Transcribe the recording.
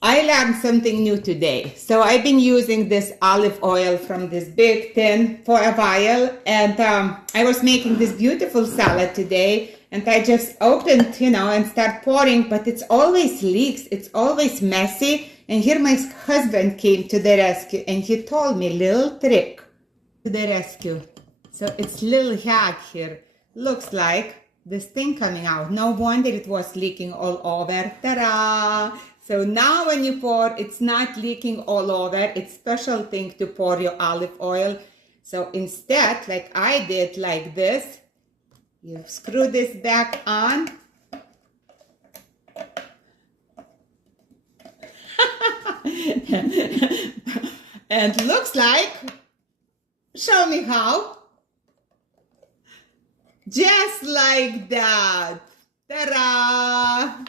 I learned something new today. So I've been using this olive oil from this big tin for a while, and I was making this beautiful salad today, and I just opened, and start pouring, but it's always leaks. It's always messy. And here my husband came to the rescue, and he told me little trick to the rescue. So it's little hack here. Looks like this thing coming out. No wonder it was leaking all over. Ta-da! So now when you pour, it's not leaking all over. It's special thing to pour your olive oil. So instead, like I did, like this, you screw this back on. And looks like, show me how. Just like that. Ta-da!